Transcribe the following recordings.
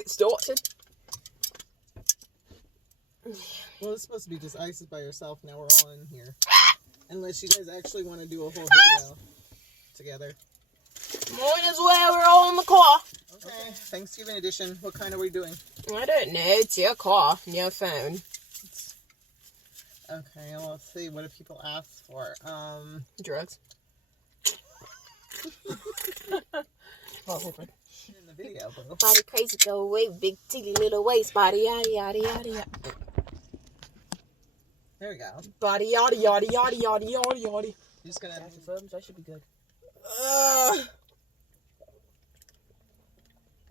get started. Well, it's supposed to be just Isis by yourself. Now we're all in here. Unless you guys actually want to do a whole video together. Might as well. We're all in the car. Okay. Thanksgiving edition. What kind are we doing? I don't know. It's your car. Your phone. Okay. Well, let's see. What do people ask for? Drugs. In the video, bro. Body crazy, go away. Big titty, little waist. Body yada yada yada yada. There we go. Body yada yada yada yada yada yada. You're just gonna. That should be good.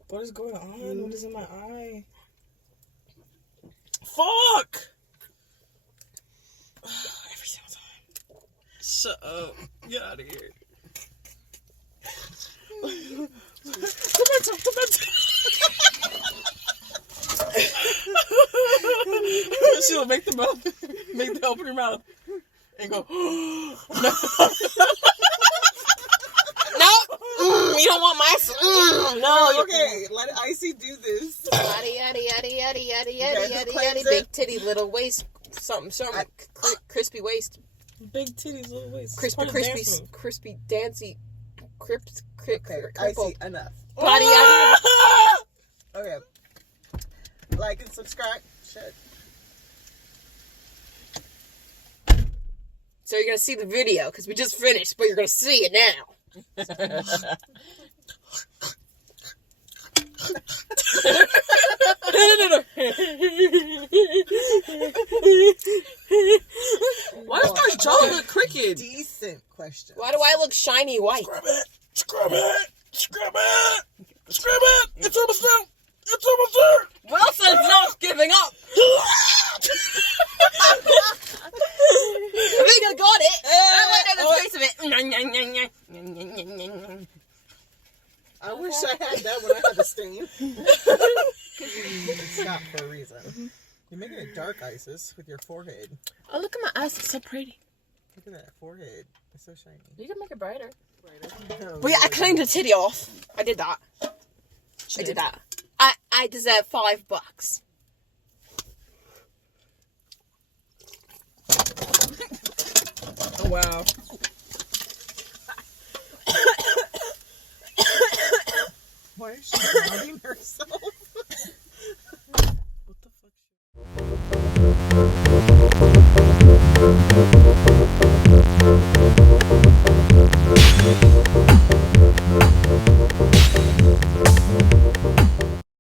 What is going on? What is in my eye? Fuck! Every single time. Shut up. Get out of here. Come back to She'll make the mouth, make the open her mouth, and go. No, you don't want my. No, Okay, let Icy do this. Yada yada yada yada yada yada yada yada. Big titty, little waist, something, crispy waist, Big titties, little waist. crispy, dancy, Okay, Icy, enough. Body yada. Okay. Like and subscribe. Shit. So you're gonna see the video because we just finished, but you're gonna see it now. No. Why does my jaw look crooked? Decent question. Why do I look shiny white? Scrub it. Scrub it. Scrub it. Scrub it. It's almost done. It's almost there. Wilson's not giving up. Vega got it. I like the taste of it. I wish I had that when I had the stain. It's not for a reason. You're making it dark, Isis, with your forehead. Oh, look at my eyes. It's so pretty. Look at that forehead. It's so shiny. You can make it brighter. But yeah, I cleaned the titty off. I did that. I did that. I deserve $5. Oh, wow. Why is she drowning herself? What the fuck?